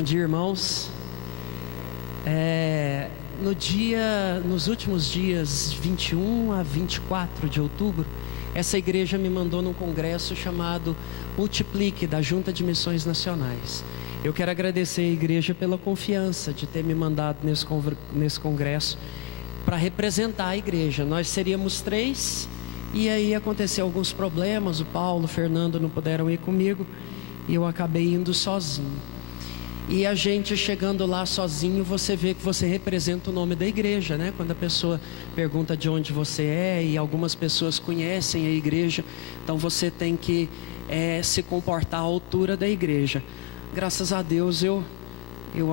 Bom dia, irmãos. Nos últimos dias 21 a 24 de outubro, essa igreja me mandou num congresso chamado Multiplique, da Junta de Missões Nacionais. Eu quero agradecer a igreja pela confiança de ter me mandado nesse congresso para representar a igreja. Nós seríamos 3, e aí aconteceu alguns problemas. O Paulo, o Fernando não puderam ir comigo, e eu acabei indo sozinho. E a gente chegando lá sozinho, você vê que você representa o nome da igreja, né? Quando a pessoa pergunta de onde você é, e algumas pessoas conhecem a igreja, então você tem que se comportar à altura da igreja. Graças a Deus eu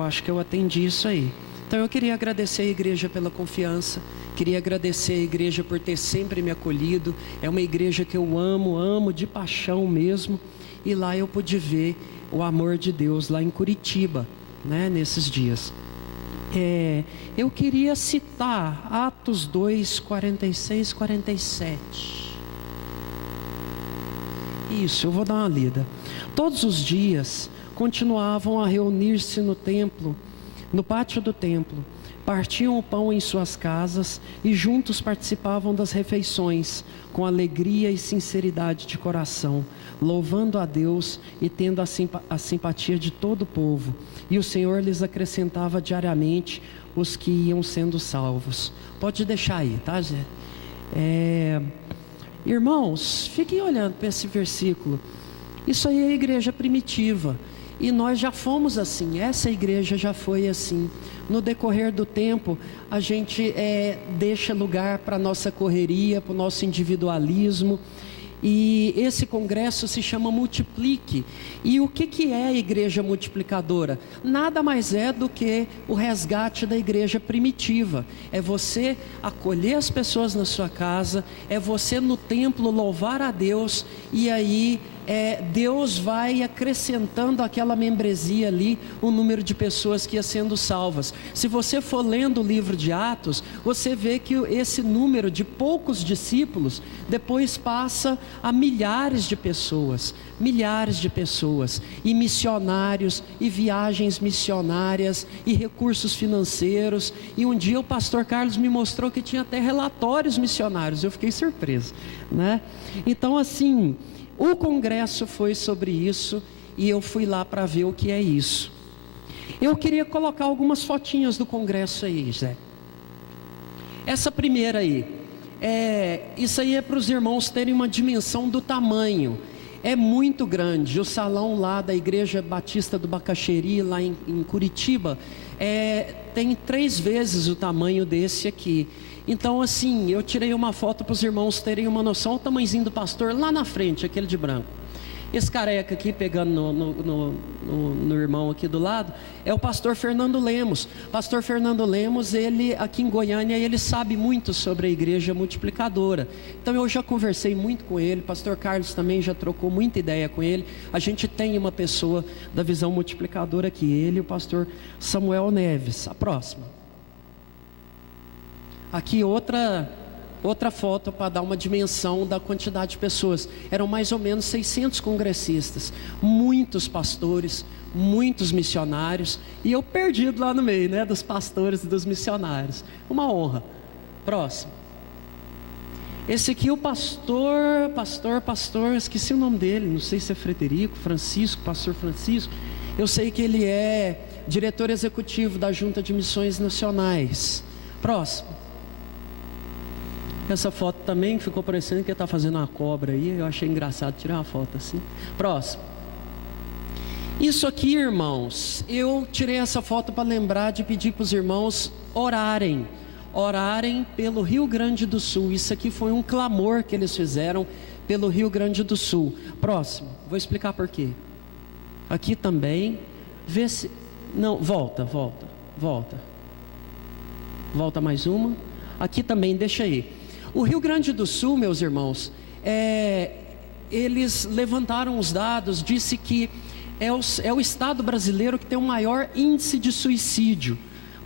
acho que eu atendi isso aí. Então eu queria agradecer a igreja pela confiança, queria agradecer a igreja por ter sempre me acolhido. É uma igreja que eu amo de paixão mesmo, e lá eu pude ver o amor de Deus lá em Curitiba, né, nesses dias. Eu queria citar Atos 2, 46, 47. Isso, eu vou dar uma lida. Todos os dias continuavam a reunir-se no templo, no pátio do templo, partiam o pão em suas casas e juntos participavam das refeições, com alegria e sinceridade de coração, louvando a Deus e tendo a simpatia de todo o povo. E o Senhor lhes acrescentava diariamente os que iam sendo salvos. Pode deixar aí, tá, Zé? Irmãos, fiquem olhando para esse versículo. Isso aí é a igreja primitiva, e nós já fomos assim. Essa igreja já foi assim. No decorrer do tempo, a gente deixa lugar para a nossa correria, para o nosso individualismo. E esse congresso se chama Multiplique. E o que é a igreja multiplicadora? Nada mais é do que o resgate da igreja primitiva. É você acolher as pessoas na sua casa, é você no templo louvar a Deus, e aí Deus vai acrescentando àquela membresia ali o número de pessoas que ia sendo salvas. Se você for lendo o livro de Atos, você vê que esse número de poucos discípulos depois passa a milhares de pessoas, e missionários, e viagens missionárias, e recursos financeiros. E um dia o pastor Carlos me mostrou que tinha até relatórios missionários. Eu fiquei surpreso, né? Então, assim, o congresso foi sobre isso, e eu fui lá para ver o que é isso. Eu queria colocar algumas fotinhas do congresso aí, Zé. Essa primeira aí, isso aí é para os irmãos terem uma dimensão do tamanho. É muito grande. O salão lá da Igreja Batista do Bacaxeri, lá em Curitiba, tem 3 vezes o tamanho desse aqui. Então, assim, eu tirei uma foto para os irmãos terem uma noção. Olha o tamanhozinho do pastor lá na frente, aquele de branco. Esse careca aqui, pegando no irmão aqui do lado, é o pastor Fernando Lemos. Pastor Fernando Lemos, ele aqui em Goiânia, ele sabe muito sobre a igreja multiplicadora. Então eu já conversei muito com ele. Pastor Carlos também já trocou muita ideia com ele. A gente tem uma pessoa da visão multiplicadora aqui, ele e o pastor Samuel Neves. A próxima. Aqui outra foto para dar uma dimensão da quantidade de pessoas. Eram mais ou menos 600 congressistas, muitos pastores, muitos missionários, e eu perdido lá no meio, né, dos pastores e dos missionários. Uma honra. Próximo. Esse aqui é o pastor, esqueci o nome dele, não sei se é Frederico, Francisco, pastor Francisco. Eu sei que ele é diretor executivo da Junta de Missões Nacionais. Próximo. Essa foto também ficou parecendo que ele está fazendo uma cobra aí. Eu achei engraçado tirar uma foto assim. Próximo. Isso aqui, irmãos, eu tirei essa foto para lembrar de pedir para os irmãos orarem pelo Rio Grande do Sul. Isso aqui foi um clamor que eles fizeram pelo Rio Grande do Sul. Próximo. Vou explicar por quê. Aqui também. Vê se... Não, volta mais uma. Aqui também, deixa aí. O Rio Grande do Sul, meus irmãos, eles levantaram os dados, disse que é o estado brasileiro que tem o maior índice de suicídio,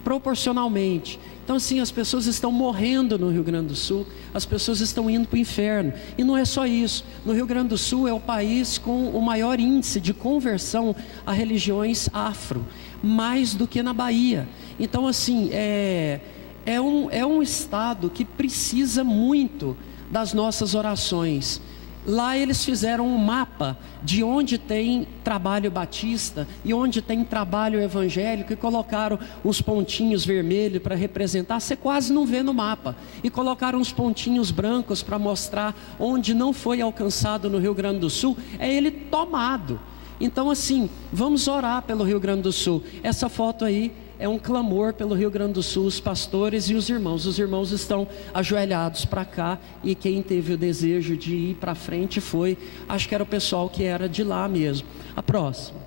proporcionalmente. Então assim, as pessoas estão morrendo no Rio Grande do Sul, as pessoas estão indo para o inferno. E não é só isso, no Rio Grande do Sul é o país com o maior índice de conversão a religiões afro, mais do que na Bahia. Então assim, é um estado que precisa muito das nossas orações. Lá eles fizeram um mapa de onde tem trabalho batista e onde tem trabalho evangélico, e colocaram uns pontinhos vermelhos para representar, você quase não vê no mapa, e colocaram uns pontinhos brancos para mostrar onde não foi alcançado no Rio Grande do Sul, é ele tomado. Então assim, vamos orar pelo Rio Grande do Sul. Essa foto aí é um clamor pelo Rio Grande do Sul, os pastores e os irmãos estão ajoelhados para cá, e quem teve o desejo de ir para frente foi, acho que era o pessoal que era de lá mesmo. A próxima.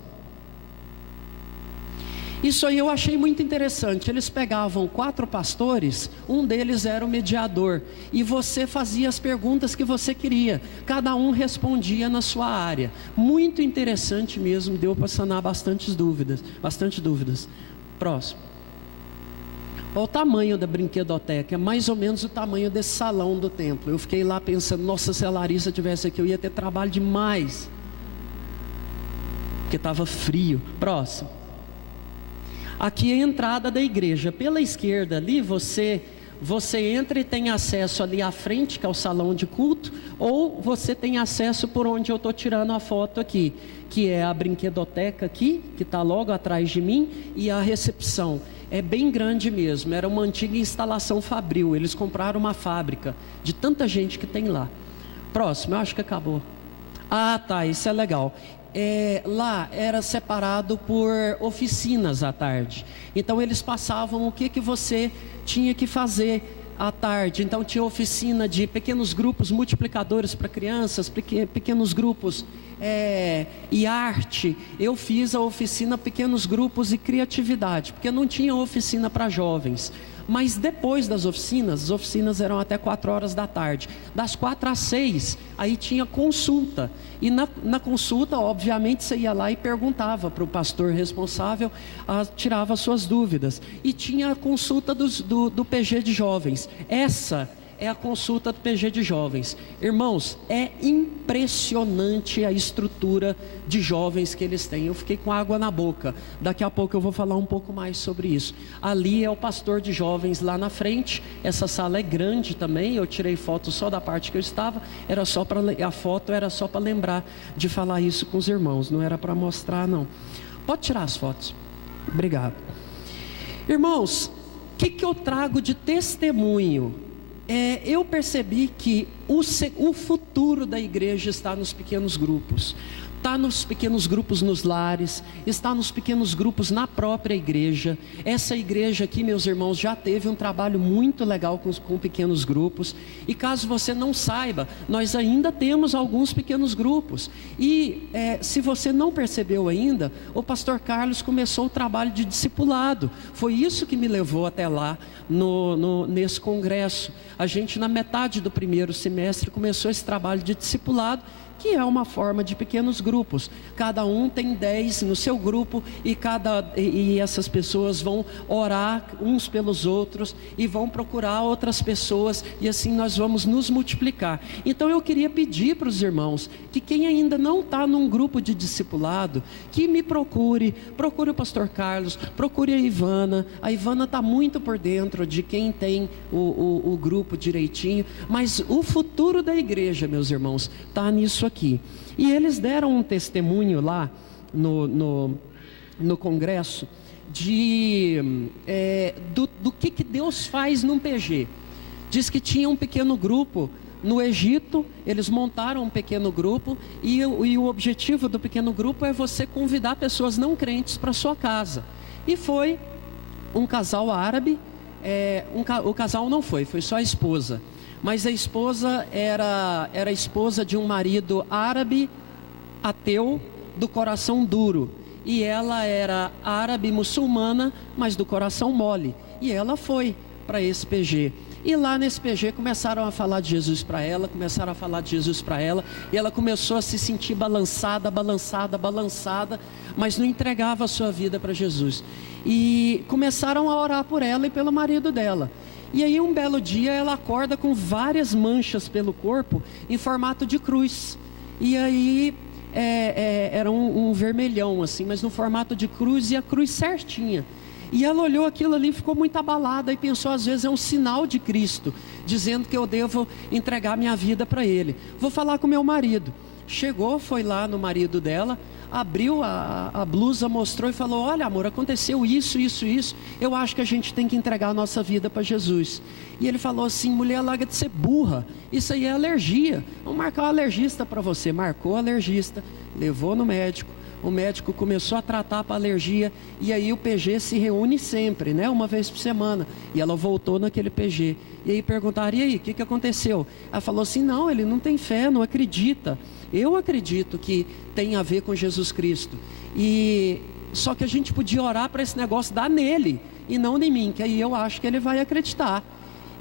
Isso aí eu achei muito interessante. Eles pegavam 4 pastores, um deles era o mediador, e você fazia as perguntas que você queria, cada um respondia na sua área. Muito interessante mesmo, deu para sanar bastante dúvidas. Próximo. Olha o tamanho da brinquedoteca, é mais ou menos o tamanho desse salão do templo. Eu fiquei lá pensando, nossa, se a Larissa estivesse aqui eu ia ter trabalho demais, porque estava frio. Próximo. Aqui é a entrada da igreja. Pela esquerda ali você entra e tem acesso ali à frente, que é o salão de culto, ou você tem acesso por onde eu estou tirando a foto aqui, que é a brinquedoteca aqui, que está logo atrás de mim, e a recepção. É bem grande mesmo, era uma antiga instalação fabril, eles compraram uma fábrica, de tanta gente que tem lá. Próximo, eu acho que acabou. Ah tá, isso é legal. Lá era separado por oficinas à tarde, então eles passavam o que você tinha que fazer à tarde. Então tinha oficina de pequenos grupos multiplicadores para crianças, pequenos grupos e arte. Eu fiz a oficina pequenos grupos e criatividade, porque não tinha oficina para jovens. Mas depois das oficinas, as oficinas eram até 4 horas da tarde. Das 4 às 6, aí tinha consulta. E na consulta, obviamente, você ia lá e perguntava para o pastor responsável, tirava suas dúvidas. E tinha a consulta do PG de jovens. Essa é a consulta do PG de jovens. Irmãos, é impressionante a estrutura de jovens que eles têm. Eu fiquei com água na boca. Daqui a pouco eu vou falar um pouco mais sobre isso. Ali é o pastor de jovens lá na frente. Essa sala é grande também. Eu tirei foto só da parte que eu estava. A foto era só para lembrar de falar isso com os irmãos. Não era para mostrar, não. Pode tirar as fotos. Obrigado. Irmãos, o que eu trago de testemunho? Eu percebi que o futuro da igreja está nos pequenos grupos. Está nos pequenos grupos nos lares, está nos pequenos grupos na própria igreja. Essa igreja aqui, meus irmãos, já teve um trabalho muito legal com pequenos grupos. E caso você não saiba, nós ainda temos alguns pequenos grupos. E se você não percebeu ainda, o pastor Carlos começou o trabalho de discipulado. Foi isso que me levou até lá nesse congresso. A gente, na metade do primeiro semestre, começou esse trabalho de discipulado, que é uma forma de pequenos grupos. Cada um tem 10 no seu grupo, e essas pessoas vão orar uns pelos outros e vão procurar outras pessoas, e assim nós vamos nos multiplicar. Então eu queria pedir para os irmãos que quem ainda não está num grupo de discipulado, que me procure o pastor Carlos, procure a Ivana. A Ivana está muito por dentro de quem tem o grupo direitinho, mas o futuro da igreja, meus irmãos, está nisso aqui. E eles deram um testemunho lá no congresso do que Deus faz num PG. Diz que tinha um pequeno grupo no Egito, eles montaram um pequeno grupo, e o objetivo do pequeno grupo é você convidar pessoas não crentes para sua casa. E foi um casal árabe, o casal não foi só a esposa. Mas a esposa era a esposa de um marido árabe, ateu, do coração duro. E ela era árabe muçulmana, mas do coração mole. E ela foi para esse PG. E lá nesse PG começaram a falar de Jesus para ela, e ela começou a se sentir balançada, mas não entregava a sua vida para Jesus. E começaram a orar por ela e pelo marido dela. E aí um belo dia ela acorda com várias manchas pelo corpo em formato de cruz. E aí era um vermelhão assim, mas no formato de cruz, e a cruz certinha. E ela olhou aquilo ali, ficou muito abalada e pensou, às vezes é um sinal de Cristo, dizendo que eu devo entregar minha vida para Ele. Vou falar com meu marido. Chegou, foi lá no marido dela, abriu a blusa, mostrou e falou: olha, amor, aconteceu isso, eu acho que a gente tem que entregar a nossa vida para Jesus. E ele falou assim: mulher, larga de ser burra, isso aí é alergia, vamos marcar um alergista para você. Marcou o alergista, levou no médico. O médico começou a tratar para alergia, e aí o PG se reúne sempre, né? Uma vez por semana. E ela voltou naquele PG. E aí perguntaram: e aí, o que aconteceu? Ela falou assim: não, ele não tem fé, não acredita. Eu acredito que tem a ver com Jesus Cristo. E só que a gente podia orar para esse negócio dar nele, e não em mim, que aí eu acho que ele vai acreditar.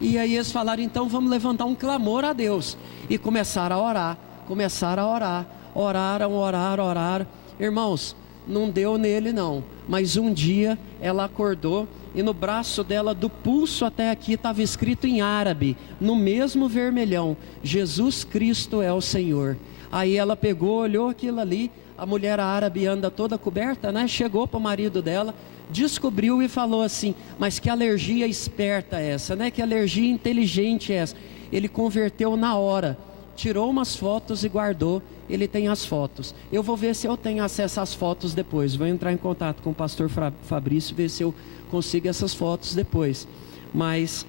E aí eles falaram: então vamos levantar um clamor a Deus. E começaram a orar. Oraram. Irmãos, não deu nele não, mas um dia ela acordou e no braço dela, do pulso até aqui, estava escrito em árabe, no mesmo vermelhão: Jesus Cristo é o Senhor. Aí ela pegou, olhou aquilo ali, a mulher árabe anda toda coberta, né? Chegou para o marido dela, descobriu e falou assim: mas que alergia esperta é essa, né? Que alergia inteligente é essa? Ele converteu na hora, tirou umas fotos e guardou. Ele tem as fotos. Eu vou ver se eu tenho acesso às fotos depois. Vou entrar em contato com o pastor Fabrício, ver se eu consigo essas fotos depois. Mas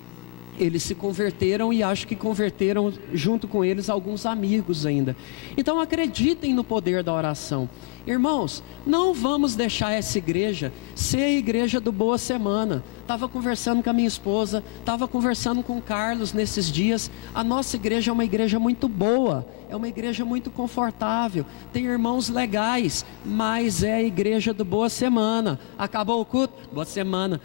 eles se converteram, e acho que converteram junto com eles alguns amigos ainda. Então acreditem no poder da oração. Irmãos, não vamos deixar essa igreja ser a igreja do Boa Semana. Estava conversando com a minha esposa, estava conversando com o Carlos nesses dias. A nossa igreja é uma igreja muito boa, é uma igreja muito confortável, tem irmãos legais, mas é a igreja do Boa Semana. Acabou o culto? Boa semana.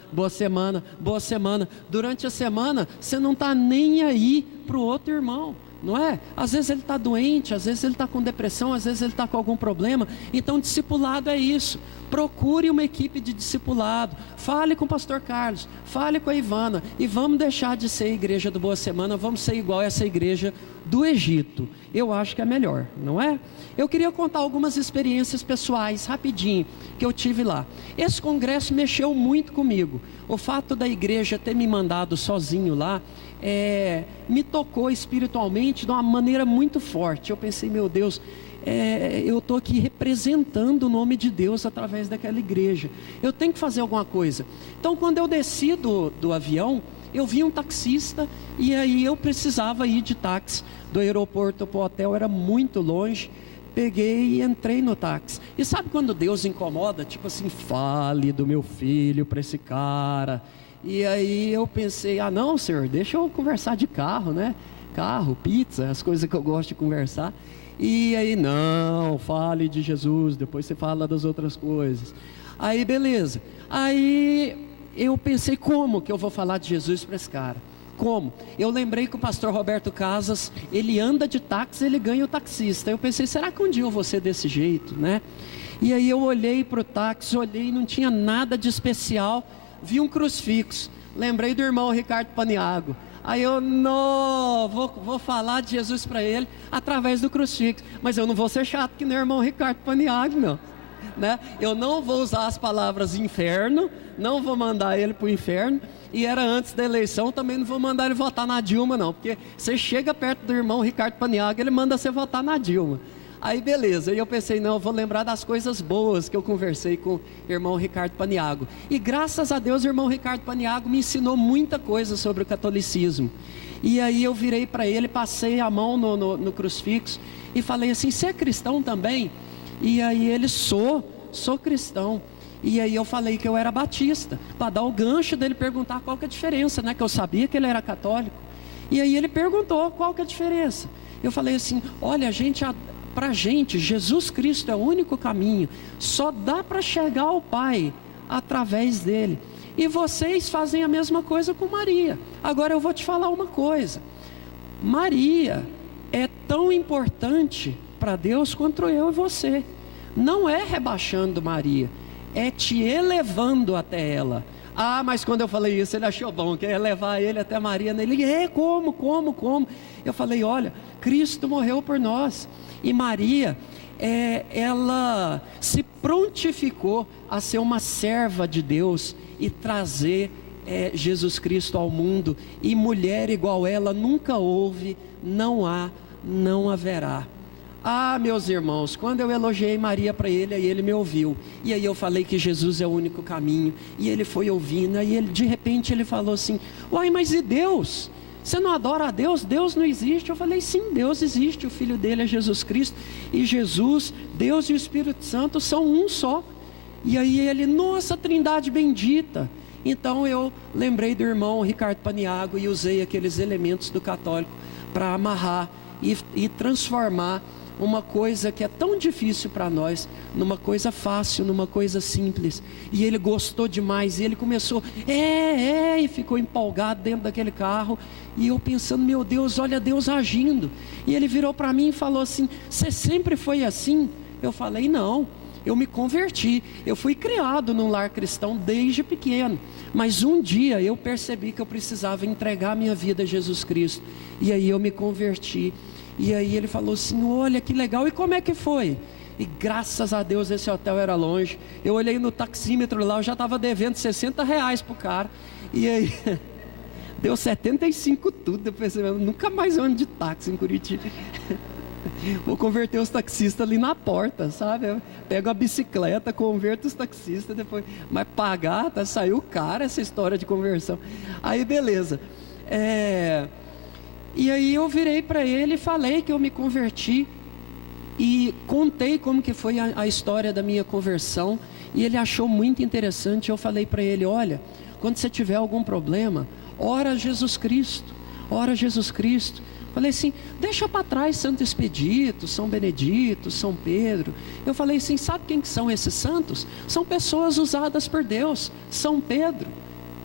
Durante a semana, você não está nem aí para o outro irmão, não é? Às vezes ele está doente, às vezes ele está com depressão, às vezes ele está com algum problema. Então discipulado é isso. Procure uma equipe de discipulado, fale com o pastor Carlos, fale com a Ivana, e vamos deixar de ser a igreja do Boa Semana, vamos ser igual a essa igreja do Egito. Eu acho que é melhor, não é? Eu queria contar algumas experiências pessoais, rapidinho, que eu tive lá. Esse congresso mexeu muito comigo. O fato da igreja ter me mandado sozinho lá, me tocou espiritualmente de uma maneira muito forte. Eu pensei: meu Deus, eu estou aqui representando o nome de Deus através daquela igreja, eu tenho que fazer alguma coisa. Então quando eu desci do avião, eu vi um taxista, e aí eu precisava ir de táxi do aeroporto para o hotel, era muito longe. Peguei e entrei no táxi. E sabe quando Deus incomoda? Tipo assim: fale do meu filho para esse cara. E aí eu pensei: ah não, Senhor, deixa eu conversar de carro, né? Carro, pizza, as coisas que eu gosto de conversar. E aí: não, fale de Jesus, depois você fala das outras coisas. Aí beleza. Aí eu pensei: como que eu vou falar de Jesus para esse cara? Como? Eu lembrei que o pastor Roberto Casas, ele anda de táxi, ele ganha o taxista. Eu pensei: será que um dia eu vou ser desse jeito, né? E aí eu olhei para o táxi, olhei, não tinha nada de especial. Vi um crucifixo, lembrei do irmão Ricardo Paniagua. Aí eu: não, vou falar de Jesus para ele através do crucifixo. Mas eu não vou ser chato que nem o irmão Ricardo Paniagua, não, né? Eu não vou usar as palavras inferno, não vou mandar ele para o inferno. E era antes da eleição, também não vou mandar ele votar na Dilma não, porque você chega perto do irmão Ricardo Paniagua, ele manda você votar na Dilma. Aí beleza, e eu pensei: não, eu vou lembrar das coisas boas que eu conversei com o irmão Ricardo Paniagua. E graças a Deus o irmão Ricardo Paniagua me ensinou muita coisa sobre o catolicismo. E aí eu virei para ele, passei a mão no crucifixo e falei assim: você é cristão também? E aí ele: sou cristão. E aí eu falei que eu era batista, para dar o gancho dele perguntar qual que é a diferença, né? Que eu sabia que ele era católico. E aí ele perguntou qual que é a diferença. Eu falei assim: olha, pra gente, Jesus Cristo é o único caminho. Só dá para chegar ao Pai através dele. E vocês fazem a mesma coisa com Maria. Agora eu vou te falar uma coisa. Maria é tão importante para Deus quanto eu e você. Não é rebaixando Maria, é te elevando até ela. Ah, mas quando eu falei isso, ele achou bom, que ia levar ele até Maria. Ele, como? Eu falei, olha, Cristo morreu por nós. E Maria, ela se prontificou a ser uma serva de Deus e trazer Jesus Cristo ao mundo. E mulher igual ela nunca houve, não há, não haverá. Ah, meus irmãos, quando eu elogiei Maria para ele, aí ele me ouviu. E aí eu falei que Jesus é o único caminho. E ele foi ouvindo, aí de repente ele falou assim, uai, mas e Deus? Você não adora a Deus? Deus não existe? Eu falei, sim, Deus existe, o Filho dele é Jesus Cristo. E Jesus, Deus e o Espírito Santo são um só. E aí ele, nossa, Trindade bendita. Então eu lembrei do irmão Ricardo Paniagua e usei aqueles elementos do católico para amarrar e transformar uma coisa que é tão difícil para nós, numa coisa fácil, numa coisa simples. E ele gostou demais, e ele começou, e ficou empolgado dentro daquele carro, e eu pensando, meu Deus, olha Deus agindo. E ele virou para mim e falou assim, você sempre foi assim? Eu falei, não, eu me converti, eu fui criado num lar cristão desde pequeno, mas um dia eu percebi que eu precisava entregar minha vida a Jesus Cristo, e aí eu me converti. E aí ele falou assim, olha que legal, e como é que foi? E graças a Deus esse hotel era longe. Eu olhei no taxímetro lá, eu já estava devendo R$60 pro cara. E aí deu 75 tudo. Eu pensei, nunca mais ando de táxi em Curitiba. Vou converter os taxistas ali na porta, sabe? Eu pego a bicicleta, converto os taxistas depois. Mas pagar, saiu caro essa história de conversão. Aí beleza. E aí eu virei para ele e falei que eu me converti e contei como que foi a história da minha conversão, e ele achou muito interessante. Eu falei para ele, olha, quando você tiver algum problema, ora a Jesus Cristo, ora a Jesus Cristo. Falei assim, deixa para trás Santo Expedito, São Benedito, São Pedro. Eu falei assim, sabe quem que são esses santos? São pessoas usadas por Deus. São Pedro,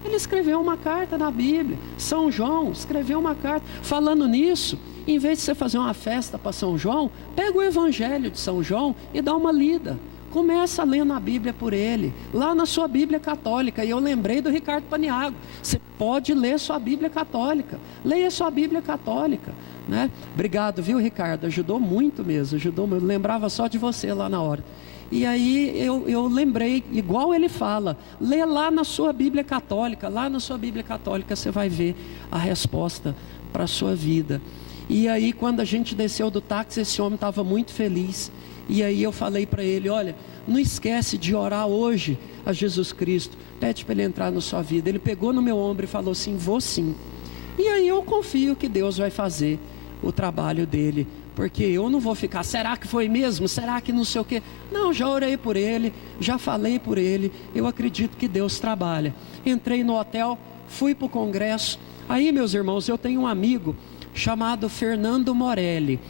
ele escreveu uma carta na Bíblia. São João escreveu uma carta. Falando nisso, em vez de você fazer uma festa para São João, pega o Evangelho de São João e dá uma lida. Começa a ler na Bíblia por ele, lá na sua Bíblia católica. E eu lembrei do Ricardo Paniagua. Você pode ler sua Bíblia católica. Leia sua Bíblia católica, né? Obrigado, viu, Ricardo? Ajudou muito mesmo. Ajudou muito. Eu lembrava só de você lá na hora. E aí eu lembrei, igual ele fala, lê lá na sua Bíblia católica. Lá na sua Bíblia católica você vai ver a resposta para a sua vida. E aí quando a gente desceu do táxi, esse homem estava muito feliz. E aí eu falei para ele, olha, não esquece de orar hoje a Jesus Cristo, pede para ele entrar na sua vida. Ele pegou no meu ombro e falou assim, vou sim. E aí eu confio que Deus vai fazer o trabalho dele, porque eu não vou ficar, será que foi mesmo? Será que não sei o quê? Não, já orei por ele, já falei por ele, eu acredito que Deus trabalha. Entrei no hotel, fui para o congresso. Aí, meus irmãos, eu tenho um amigo chamado Fernando Morelli.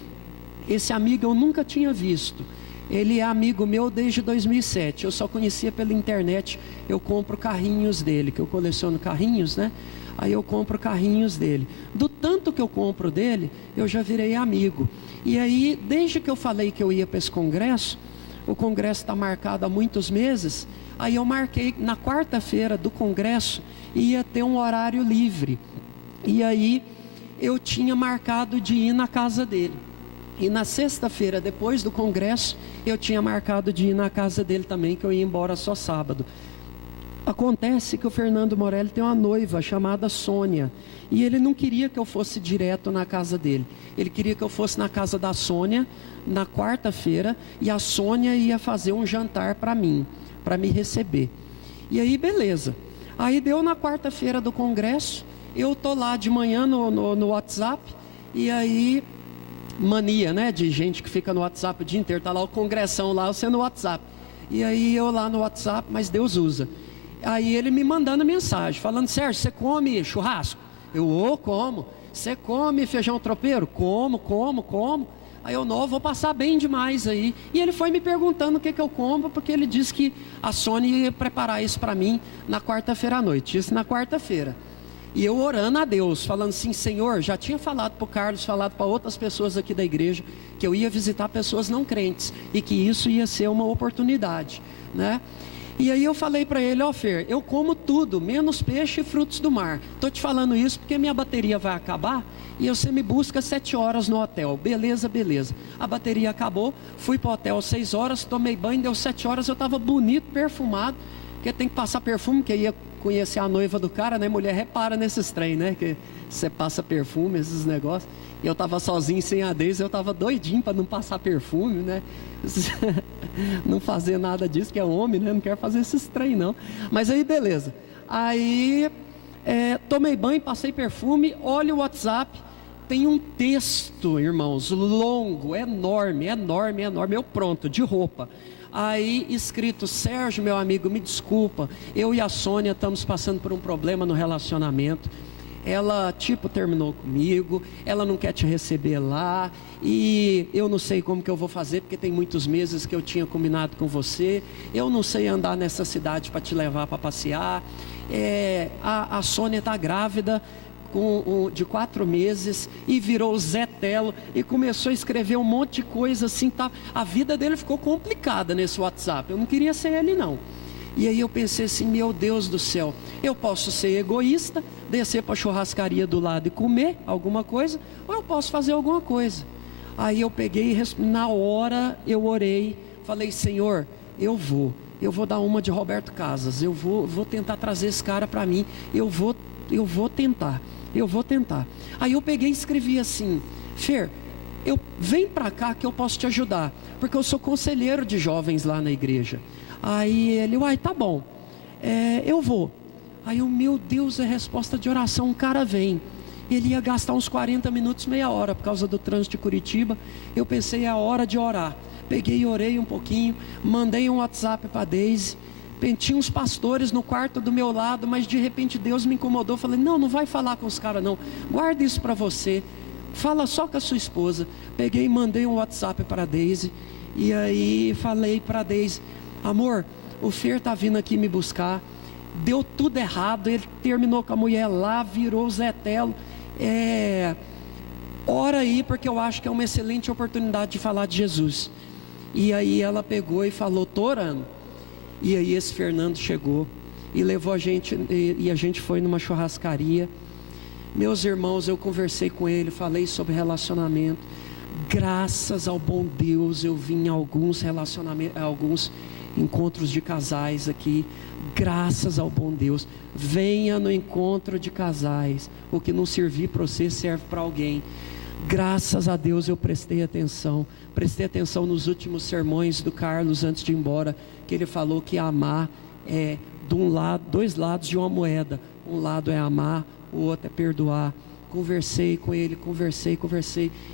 Esse amigo eu nunca tinha visto. Ele é amigo meu desde 2007. Eu só conhecia pela internet. Eu compro carrinhos dele, que eu coleciono carrinhos, né? Aí eu compro carrinhos dele. Do tanto que eu compro dele, eu já virei amigo. E aí, desde que eu falei que eu ia para esse congresso, o congresso está marcado há muitos meses. Aí eu marquei na quarta-feira do congresso, ia ter um horário livre. E aí eu tinha marcado de ir na casa dele. E na sexta-feira, depois do congresso, eu tinha marcado de ir na casa dele também, que eu ia embora só sábado. Acontece que o Fernando Morelli tem uma noiva chamada Sônia, e ele não queria que eu fosse direto na casa dele. Ele queria que eu fosse na casa da Sônia na quarta-feira, e a Sônia ia fazer um jantar para mim, para me receber. E aí beleza. Aí deu na quarta-feira do congresso, eu tô lá de manhã no WhatsApp, e aí mania, né, de gente que fica no WhatsApp o dia inteiro, tá lá o congressão lá, você no WhatsApp. E aí eu lá no WhatsApp, mas Deus usa. Aí ele me mandando mensagem, falando, Sérgio, você come churrasco? Eu, como? Você come feijão tropeiro? Como. Aí eu, não, vou passar bem demais aí. E ele foi me perguntando o que eu como, porque ele disse que a Sônia ia preparar isso para mim na quarta-feira à noite. Isso na quarta-feira. E eu orando a Deus, falando assim, Senhor, já tinha falado para o Carlos, falado para outras pessoas aqui da igreja, que eu ia visitar pessoas não crentes, e que isso ia ser uma oportunidade, né? E aí eu falei para ele, ó Fer, eu como tudo, menos peixe e frutos do mar. Estou te falando isso porque minha bateria vai acabar, e você me busca 7 horas no hotel. Beleza, beleza. A bateria acabou, fui para o hotel 6 horas, tomei banho, deu 7 horas, eu estava bonito, perfumado, porque tem que passar perfume, que ia conhecer a noiva do cara, né? Mulher repara nesses trem, né? Que você passa perfume, esses negócios. E eu tava sozinho, sem a Deise, eu tava doidinho para não passar perfume, né? Não fazer nada disso, que é homem, né? Não quero fazer esses trem, não. Mas aí, beleza. Aí, tomei banho, passei perfume, olho o WhatsApp, tem um texto, irmãos, longo, enorme, eu pronto, de roupa. Aí escrito, Sérgio, meu amigo, me desculpa, eu e a Sônia estamos passando por um problema no relacionamento. Ela terminou comigo, ela não quer te receber lá, e eu não sei como que eu vou fazer, porque tem muitos meses que eu tinha combinado com você, eu não sei andar nessa cidade para te levar para passear, a Sônia está grávida, de 4 meses, e virou Zé Telo, e começou a escrever um monte de coisa assim, tá? A vida dele ficou complicada nesse WhatsApp, eu não queria ser ele não. E aí eu pensei assim, meu Deus do céu, eu posso ser egoísta, descer para a churrascaria do lado e comer alguma coisa, ou eu posso fazer alguma coisa. Aí eu peguei, na hora eu orei, falei, Senhor, eu vou dar uma de Roberto Casas, eu vou tentar trazer esse cara para mim, eu vou tentar. Aí eu peguei e escrevi assim, Fer, vem para cá que eu posso te ajudar, porque eu sou conselheiro de jovens lá na igreja. Aí ele, tá bom, eu vou. Aí eu, meu Deus, é resposta de oração, um cara vem. Ele ia gastar uns 40 minutos, meia hora, por causa do trânsito de Curitiba. Eu pensei, é a hora de orar. Peguei e orei um pouquinho, mandei um WhatsApp para a Deise. Tinha uns pastores no quarto do meu lado, mas de repente Deus me incomodou. Falei, não vai falar com os caras não, guarda isso para você, fala só com a sua esposa. Peguei e mandei um WhatsApp para a Deise. E aí falei para a Deise, amor, o Fer está vindo aqui me buscar, deu tudo errado, ele terminou com a mulher lá, virou Zé Telo, ora aí, porque eu acho que é uma excelente oportunidade de falar de Jesus. E aí ela pegou e falou, tô orando. E aí esse Fernando chegou e levou a gente, e a gente foi numa churrascaria. Meus irmãos, eu conversei com ele, falei sobre relacionamento. Graças ao bom Deus, eu vim em alguns relacionamentos, alguns encontros de casais aqui. Graças ao bom Deus, venha no encontro de casais. O que não servir para você serve para alguém. Graças a Deus eu prestei atenção nos últimos sermões do Carlos antes de ir embora, que ele falou que amar é dois lados de uma moeda. Um lado é amar, o outro é perdoar. Conversei com ele, conversei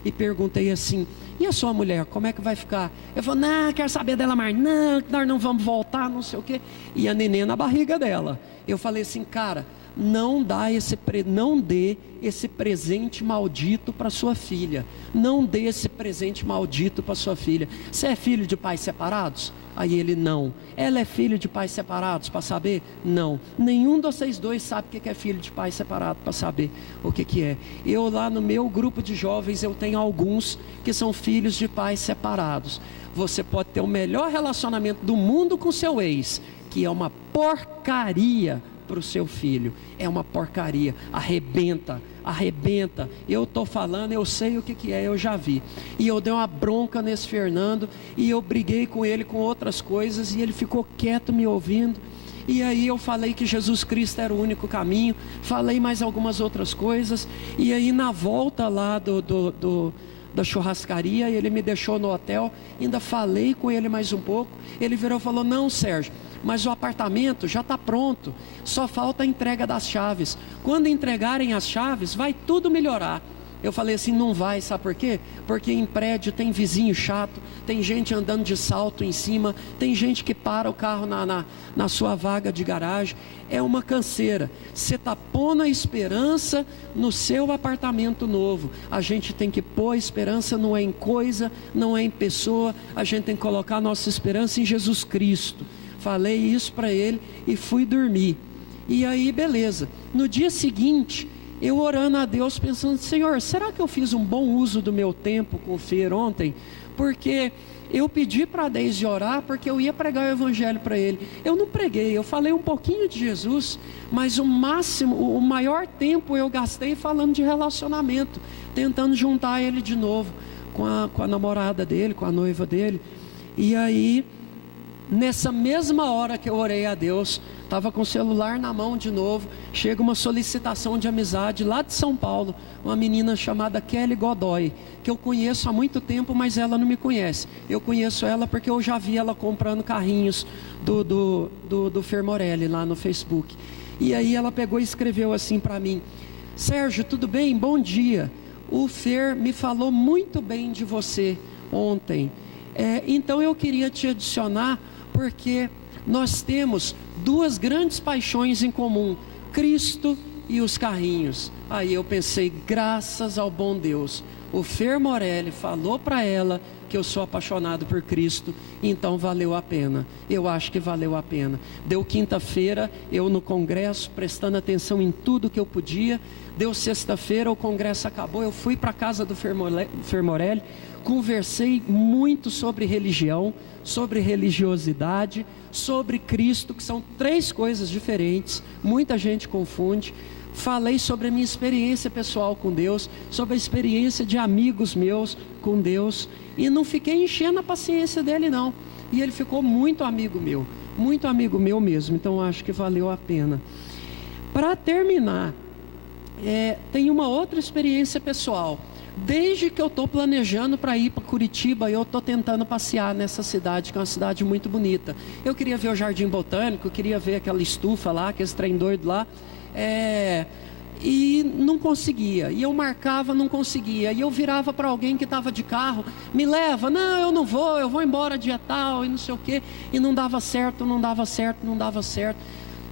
e perguntei assim, e a sua mulher, como é que vai ficar? Eu falei, não, quero saber dela mais, não, nós não vamos voltar, não sei o quê. E a neném na barriga dela. Eu falei assim, cara, não dê esse presente maldito para sua filha. Não dê esse presente maldito para sua filha. Você é filho de pais separados? Aí ele, não. Ela é filho de pais separados, para saber? Não. Nenhum de vocês dois sabe o que é filho de pai separado, para saber o que é. Eu lá no meu grupo de jovens, eu tenho alguns que são filhos de pais separados. Você pode ter o melhor relacionamento do mundo com seu ex, que é uma porcaria para o seu filho, é uma porcaria, arrebenta. Eu estou falando, eu sei o que é, eu já vi. E eu dei uma bronca nesse Fernando, e eu briguei com ele com outras coisas, e ele ficou quieto me ouvindo. E aí eu falei que Jesus Cristo era o único caminho, falei mais algumas outras coisas, e aí na volta lá da churrascaria, ele me deixou no hotel, ainda falei com ele mais um pouco, ele virou e falou, não, Sérgio, mas o apartamento já está pronto, só falta a entrega das chaves. Quando entregarem as chaves, vai tudo melhorar. Eu falei assim, não vai, sabe por quê? Porque em prédio tem vizinho chato, tem gente andando de salto em cima, tem gente que para o carro na sua vaga de garagem. É uma canseira. Você está pondo a esperança no seu apartamento novo. A gente tem que pôr a esperança, não é em coisa, não é em pessoa. A gente tem que colocar a nossa esperança em Jesus Cristo. Falei isso para ele e fui dormir. E aí, beleza. No dia seguinte, eu orando a Deus, pensando, Senhor, será que eu fiz um bom uso do meu tempo com o Fer ontem? Porque eu pedi para a Deise orar, porque eu ia pregar o evangelho para ele. Eu não preguei, eu falei um pouquinho de Jesus, mas o maior tempo eu gastei falando de relacionamento, tentando juntar ele de novo com a namorada dele, com a noiva dele. E aí, nessa mesma hora que eu orei a Deus, estava com o celular na mão de novo, chega uma solicitação de amizade lá de São Paulo, uma menina chamada Kelly Godoy, que eu conheço há muito tempo, mas ela não me conhece. Eu conheço ela porque eu já vi ela comprando carrinhos do Fer Morelli lá no Facebook. E aí ela pegou e escreveu assim para mim, Sérgio, tudo bem? Bom dia. O Fer me falou muito bem de você ontem. Então eu queria te adicionar, porque nós temos duas grandes paixões em comum, Cristo e os carrinhos. Aí eu pensei, graças ao bom Deus, o Fer Morelli falou para ela que eu sou apaixonado por Cristo, então valeu a pena. Eu acho que valeu a pena. Deu quinta-feira, eu no congresso, prestando atenção em tudo que eu podia. Deu sexta-feira, o congresso acabou, eu fui para a casa do Fer Morelli, conversei muito sobre religião, sobre religiosidade, sobre Cristo, que são três coisas diferentes, muita gente confunde. Falei sobre a minha experiência pessoal com Deus, sobre a experiência de amigos meus com Deus, e não fiquei enchendo a paciência dele não, e ele ficou muito amigo meu mesmo, então acho que valeu a pena. Para terminar, tem uma outra experiência pessoal. Desde que eu estou planejando para ir para Curitiba, eu estou tentando passear nessa cidade, que é uma cidade muito bonita. Eu queria ver o Jardim Botânico, eu queria ver aquela estufa lá, aquele trem doido lá, e não conseguia. E eu marcava, não conseguia. E eu virava para alguém que estava de carro, me leva, não, eu não vou, eu vou embora dia tal, e não sei o quê. E não dava certo.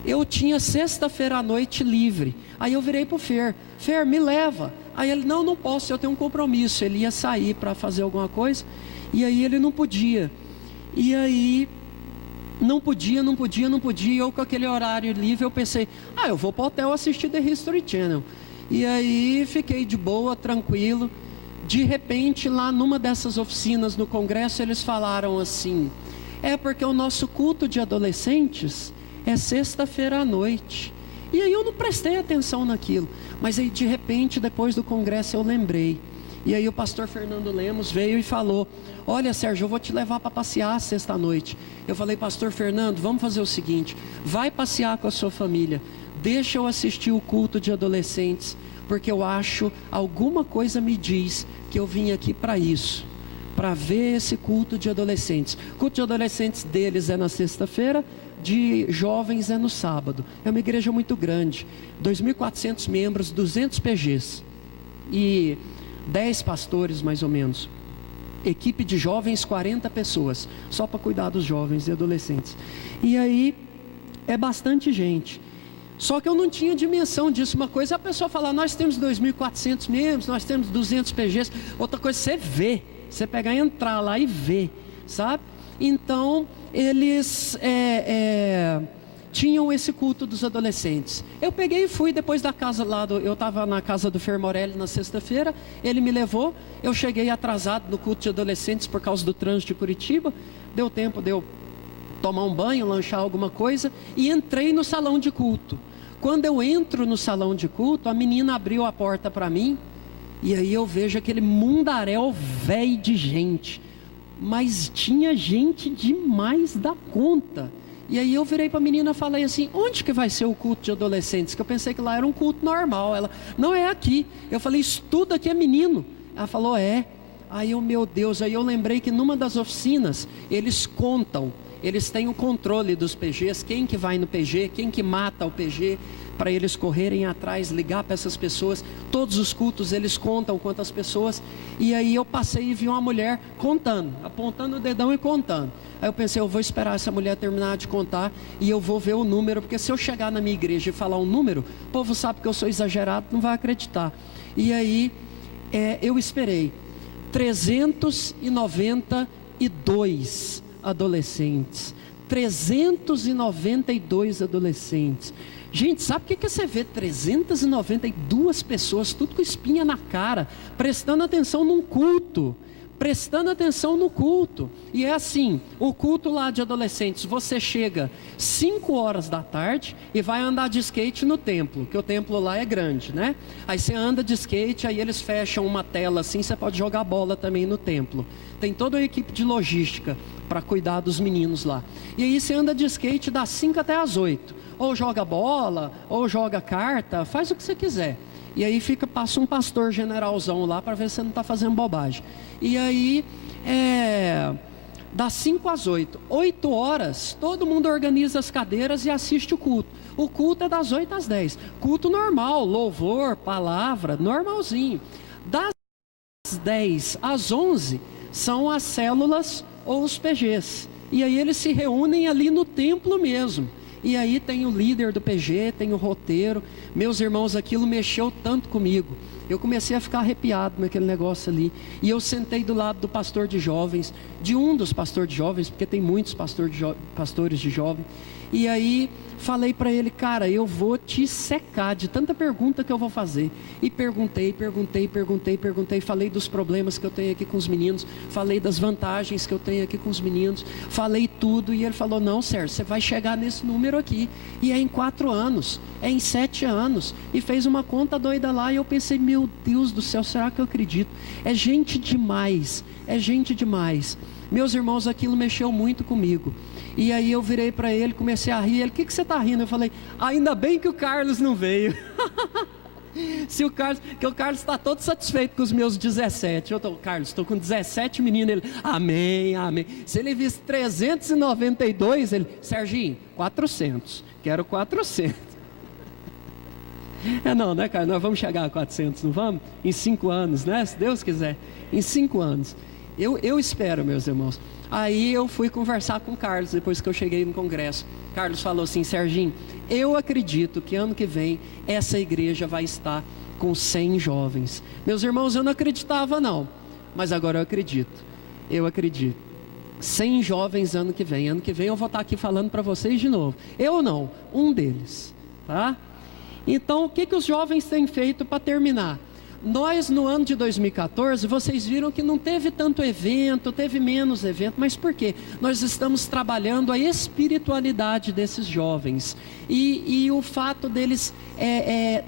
Eu tinha sexta-feira à noite livre. Aí eu virei para o Fer, me leva. Aí ele, não posso, eu tenho um compromisso. Ele ia sair para fazer alguma coisa, e aí ele não podia. E aí, não podia. Eu com aquele horário livre, eu pensei, eu vou para o hotel assistir The History Channel. E aí, fiquei de boa, tranquilo. De repente, lá numa dessas oficinas no congresso, eles falaram assim, porque o nosso culto de adolescentes é sexta-feira à noite. E aí eu não prestei atenção naquilo, mas aí de repente depois do congresso eu lembrei. E aí o pastor Fernando Lemos veio e falou, olha Sérgio, eu vou te levar para passear sexta-noite. Eu falei, pastor Fernando, vamos fazer o seguinte, vai passear com a sua família, deixa eu assistir o culto de adolescentes, porque eu acho, alguma coisa me diz que eu vim aqui para isso, para ver esse culto de adolescentes. O culto de adolescentes deles é na sexta-feira, de jovens é no sábado. É uma igreja muito grande, 2.400 membros, 200 PGs e 10 pastores mais ou menos. Equipe de jovens, 40 pessoas, só para cuidar dos jovens e adolescentes. E aí, é bastante gente. Só que eu não tinha dimensão disso. Uma coisa é a pessoa falar, nós temos 2.400 membros, nós temos 200 PGs. Outra coisa, você vê, você pegar e entrar lá e ver, sabe? Então, eles tinham esse culto dos adolescentes. Eu peguei e fui depois da casa lá, eu estava na casa do Fer Morelli na sexta-feira, ele me levou, eu cheguei atrasado no culto de adolescentes por causa do trânsito de Curitiba, deu tempo de eu tomar um banho, lanchar alguma coisa, e entrei no salão de culto. Quando eu entro no salão de culto, a menina abriu a porta para mim, e aí eu vejo aquele mundaréu velho de gente, mas tinha gente demais da conta. E aí eu virei para a menina e falei assim, onde que vai ser o culto de adolescentes? Que eu pensei que lá era um culto normal. Ela, não, é aqui. Eu falei, isso tudo aqui é menino. Ela falou, é. Aí eu, meu Deus, aí eu lembrei que numa das oficinas, eles contam. eles têm o controle dos PGs, quem que vai no PG, quem que mata o PG, para eles correrem atrás, ligar para essas pessoas. Todos os cultos eles contam quantas pessoas. E aí eu passei e vi uma mulher contando, apontando o dedão e contando. Aí eu pensei, eu vou esperar essa mulher terminar de contar e eu vou ver o número, porque se eu chegar na minha igreja e falar um número, o povo sabe que eu sou exagerado, não vai acreditar. E aí eu esperei 392 adolescentes. 392 adolescentes. Gente, sabe o que você vê? 392 pessoas, tudo com espinha na cara, prestando atenção num culto. Prestando atenção no culto. E é assim, o culto lá de adolescentes, você chega 5 horas da tarde e vai andar de skate no templo, que o templo lá é grande, né? Aí você anda de skate, aí eles fecham uma tela assim, você pode jogar bola também no templo. Tem toda a equipe de logística para cuidar dos meninos lá. E aí você anda de skate das 5 até as 8. Ou joga bola, ou joga carta, faz o que você quiser. E aí passa um pastor generalzão lá para ver se você não está fazendo bobagem. E aí, das 5 às 8. 8 horas, todo mundo organiza as cadeiras e assiste o culto. O culto é das 8 às 10. Culto normal, louvor, palavra, normalzinho. Das 10 às 11 são as células ou os PGs. E aí eles se reúnem ali no templo mesmo. E aí tem o líder do PG, tem o roteiro. Meus irmãos, aquilo mexeu tanto comigo. Eu comecei a ficar arrepiado naquele negócio ali. E eu sentei do lado do pastor de jovens, de um dos pastores de jovens, porque tem muitos pastores de jovens. E aí falei para ele, cara, eu vou te secar de tanta pergunta que eu vou fazer. E perguntei, falei dos problemas que eu tenho aqui com os meninos, falei das vantagens que eu tenho aqui com os meninos, falei tudo. E ele falou, não, Sérgio, você vai chegar nesse número aqui. E é em 4 anos, é em 7 anos. E fez uma conta doida lá e eu pensei, meu Deus do céu, será que eu acredito? É gente demais, é gente demais. Meus irmãos, aquilo mexeu muito comigo. E aí eu virei para ele, comecei a rir. Ele, o que você está rindo? Eu falei, ainda bem que o Carlos não veio. Se o Carlos, que o Carlos está todo satisfeito com os meus 17. Carlos, estou com 17 meninos. Ele, amém, amém. Se ele visse 392, ele, Serginho, 400. Quero 400. Não, né, Carlos? Nós vamos chegar a 400, não vamos? Em 5 anos, né? Se Deus quiser. Em 5 anos. Eu espero, meus irmãos. Aí eu fui conversar com o Carlos, depois que eu cheguei no congresso. Carlos falou assim, Serginho, eu acredito que ano que vem essa igreja vai estar com 100 jovens. Meus irmãos, eu não acreditava não, mas agora eu acredito. Eu acredito. 100 jovens ano que vem. Ano que vem eu vou estar aqui falando para vocês de novo. Eu não, um deles, tá? Então, o que os jovens têm feito para terminar? Nós, no ano de 2014, vocês viram que não teve tanto evento, teve menos evento, mas por quê? Nós estamos trabalhando a espiritualidade desses jovens e o fato deles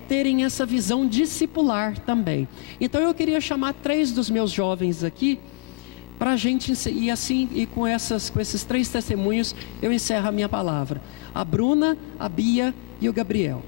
terem essa visão discipular também. Então eu queria chamar 3 dos meus jovens aqui, para a gente, e assim, e com esses 3 testemunhos, eu encerro a minha palavra. A Bruna, a Bia e o Gabriel.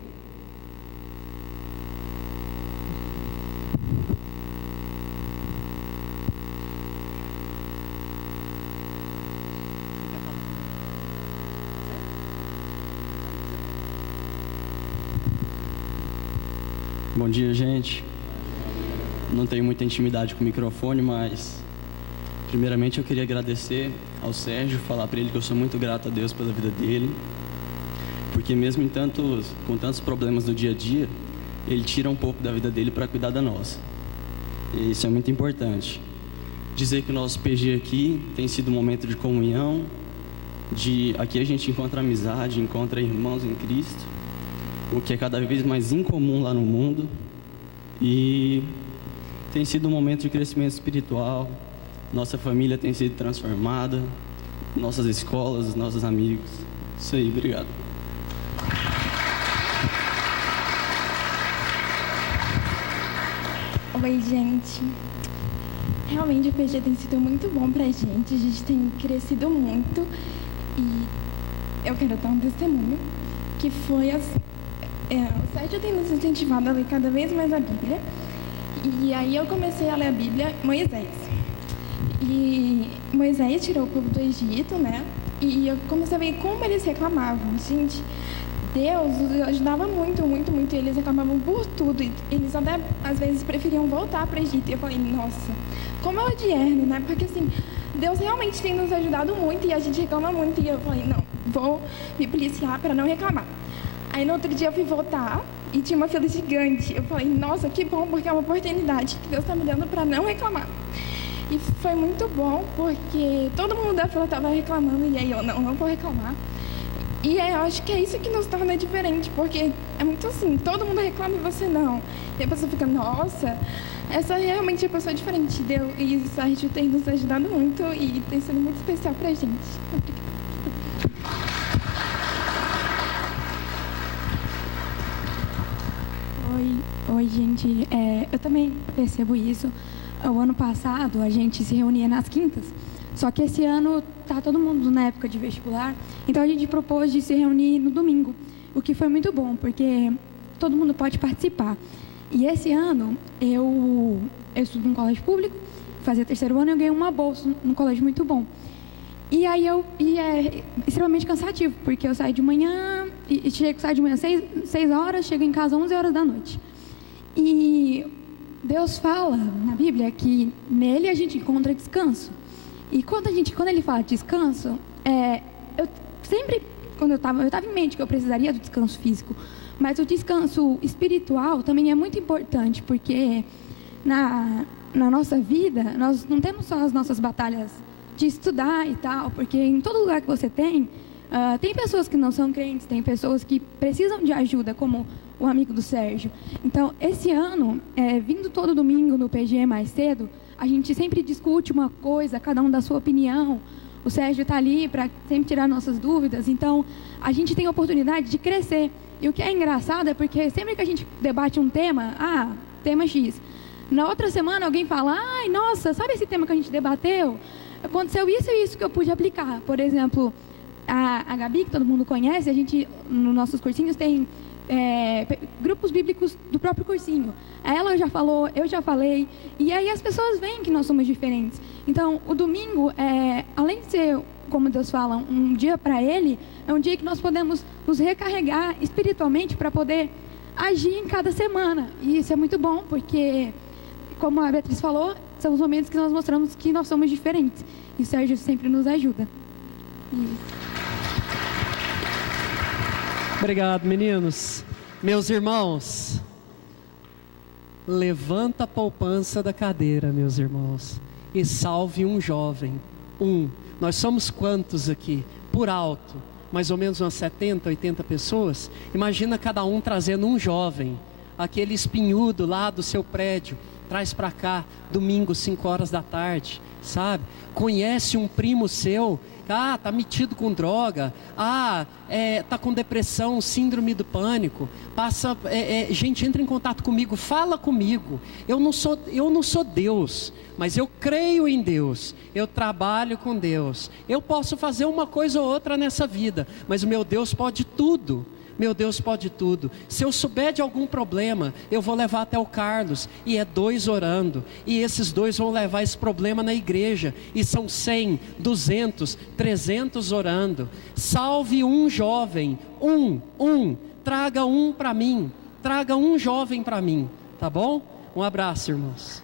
Bom dia, gente. Não tenho muita intimidade com o microfone, mas primeiramente eu queria agradecer ao Sérgio, falar para ele que eu sou muito grato a Deus pela vida dele, porque mesmo com tantos problemas do dia a dia, ele tira um pouco da vida dele para cuidar da nossa. E isso é muito importante. Dizer que o nosso PG aqui tem sido um momento de comunhão, aqui a gente encontra amizade, encontra irmãos em Cristo, o que é cada vez mais incomum lá no mundo, e tem sido um momento de crescimento espiritual. Nossa família tem sido transformada, nossas escolas, nossos amigos. Isso aí, obrigado. Oi, gente. Realmente o PG tem sido muito bom pra gente, a gente tem crescido muito e eu quero dar um testemunho que foi assim. O Sérgio tem nos incentivado a ler cada vez mais a Bíblia. E aí eu comecei a ler a Bíblia, Moisés. E Moisés tirou o povo do Egito, né? E eu comecei a ver como eles reclamavam. Gente, Deus os ajudava muito, muito, muito. Eles reclamavam por tudo. E eles até, às vezes, preferiam voltar para o Egito. E eu falei, nossa, como é odierno, né? Porque, assim, Deus realmente tem nos ajudado muito e a gente reclama muito. E eu falei, não, vou me policiar para não reclamar. Aí, no outro dia, eu fui voltar e tinha uma fila gigante. Eu falei, nossa, que bom, porque é uma oportunidade que Deus está me dando para não reclamar. E foi muito bom, porque todo mundo da fila estava reclamando, e aí eu, não vou reclamar. E eu acho que é isso que nos torna diferente, porque é muito assim, todo mundo reclama e você não. E a pessoa fica, nossa, essa realmente é a pessoa diferente. E o Sérgio tem nos ajudado muito e tem sido muito especial pra gente. Obrigada. Oi, gente. Eu também percebo isso. O ano passado a gente se reunia nas quintas, só que esse ano está todo mundo na época de vestibular, então a gente propôs de se reunir no domingo, o que foi muito bom, porque todo mundo pode participar. E esse ano eu estudo num colégio público, fazia 3º ano, eu ganhei uma bolsa num colégio muito bom. E aí é extremamente cansativo, porque eu saio de manhã, saio de manhã 6 horas, chego em casa 11 horas da noite. E Deus fala na Bíblia que nele a gente encontra descanso. E quando ele fala de descanso, eu sempre, eu estava em mente que eu precisaria do descanso físico, mas o descanso espiritual também é muito importante, porque na nossa vida, nós não temos só as nossas batalhas de estudar e tal, porque em todo lugar que você tem pessoas que não são crentes, tem pessoas que precisam de ajuda, como o amigo do Sérgio. Então, esse ano, vindo todo domingo no PG mais cedo, a gente sempre discute uma coisa, cada um dá sua opinião. O Sérgio está ali para sempre tirar nossas dúvidas. Então, a gente tem a oportunidade de crescer. E o que é engraçado é porque sempre que a gente debate um tema, tema X, na outra semana alguém fala, ai, nossa, sabe esse tema que a gente debateu? Aconteceu isso e isso que eu pude aplicar. Por exemplo, a Gabi, que todo mundo conhece, a gente, nos nossos cursinhos, tem grupos bíblicos do próprio cursinho. Ela já falou, eu já falei, e aí as pessoas veem que nós somos diferentes. Então, o domingo, além de ser, como Deus fala, um dia para Ele, é um dia que nós podemos nos recarregar espiritualmente para poder agir em cada semana. E isso é muito bom, porque, como a Beatriz falou, são os momentos que nós mostramos que nós somos diferentes. E o Sérgio sempre nos ajuda. Obrigado, meninos. Meus irmãos, levanta a poupança da cadeira, meus irmãos, e salve um jovem. Nós somos quantos aqui? Por alto, mais ou menos umas 70, 80 pessoas. Imagina cada um trazendo um jovem, aquele espinhudo lá do seu prédio, traz para cá, domingo, 5 horas da tarde, sabe? Conhece um primo seu, tá metido com droga, tá com depressão, síndrome do pânico, gente, entra em contato comigo, fala comigo. Eu não sou Deus, mas eu creio em Deus, eu trabalho com Deus, eu posso fazer uma coisa ou outra nessa vida, mas o meu Deus pode tudo. Meu Deus pode tudo. Se eu souber de algum problema, eu vou levar até o Carlos, e é 2 orando, e esses 2 vão levar esse problema na igreja, e são 100, 200, 300 orando. Salve um jovem, traga um para mim, traga um jovem para mim, tá bom? Um abraço, irmãos.